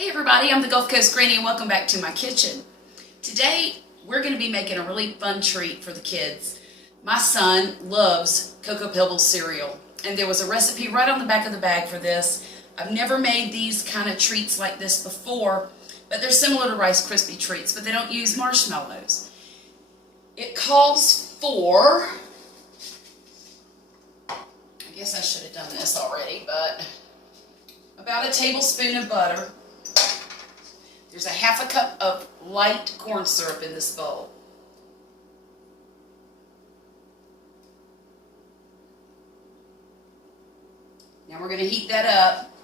Hey everybody, I'm the Gulf Coast Granny and welcome back to my kitchen. Today we're going to be making a really fun treat for the kids. My son loves Cocoa Pebbles cereal and there was a recipe right on the back of the bag for this. I've never made these kind of treats like this before, but they're similar to Rice Krispie treats, but they don't use marshmallows. It calls for, I guess I should have done this already, but about a tablespoon of butter. There's a half a cup of light corn syrup in this bowl. Now we're going to heat that up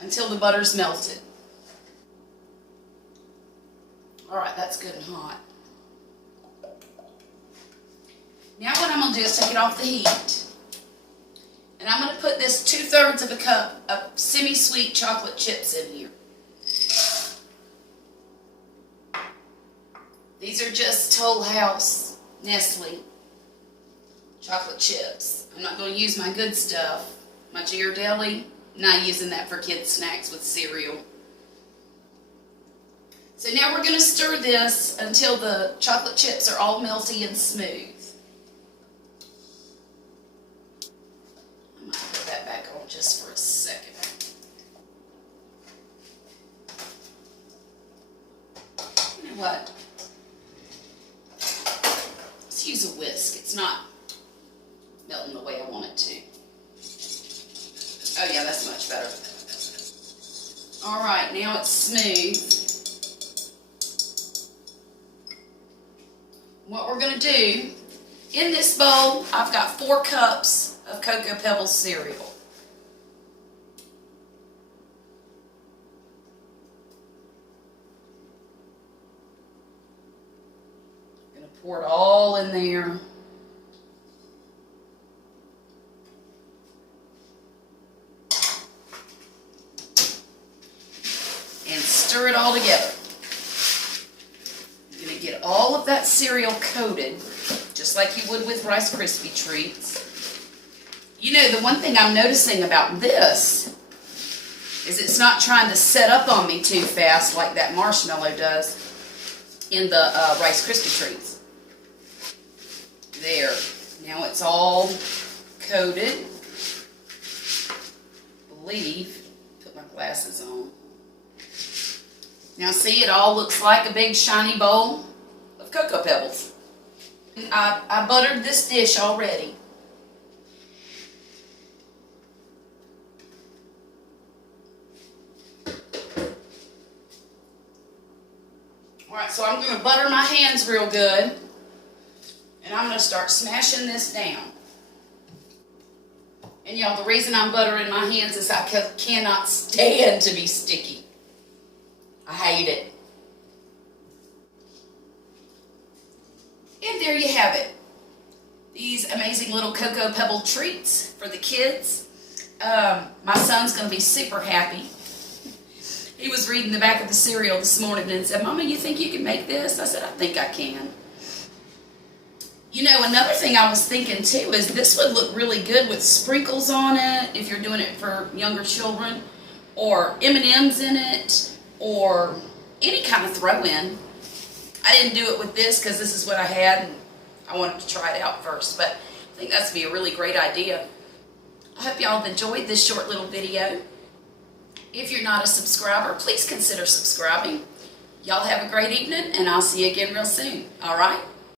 until the butter's melted. Alright, that's good and hot. Now what I'm going to do is take it off the heat. And I'm going to put this 2/3 of a cup of semi-sweet chocolate chips in here. These are just Toll House Nestle chocolate chips. I'm not going to use my good stuff, my Ghirardelli. I'm not using that for kids' snacks with cereal. So now we're going to stir this until the chocolate chips are all melty and smooth. I might put that back on just for a second. You know what? Let's use a whisk. It's not melting the way I want it to. Oh yeah, that's much better. Alright, now it's smooth. What we're going to do, in this bowl, I've got 4 cups of Cocoa Pebbles cereal. I'm going to pour it all in there. And stir it all together. You're going to get all of that cereal coated, just like you would with Rice Krispie treats. You know, the one thing I'm noticing about this is it's not trying to set up on me too fast like that marshmallow does in the Rice Krispie treats. There. Now it's all coated. I believe. Put my glasses on. Now see, it all looks like a big shiny bowl of Cocoa Pebbles. I buttered this dish already. Alright, so I'm going to butter my hands real good. And I'm going to start smashing this down. And y'all, the reason I'm buttering my hands is I cannot stand to be sticky. I hate it. And there you have it. These amazing little Cocoa Pebble treats for the kids. My son's going to be super happy. He was reading the back of the cereal this morning and said, "Mama, you think you can make this?" I said, "I think I can." You know, another thing I was thinking too is this would look really good with sprinkles on it if you're doing it for younger children, or M&Ms in it, or any kind of throw-in. I didn't do it with this because this is what I had and I wanted to try it out first, but I think that's be a really great idea. I hope y'all have enjoyed this short little video. If you're not a subscriber, please consider subscribing. Y'all have a great evening and I'll see you again real soon. Alright?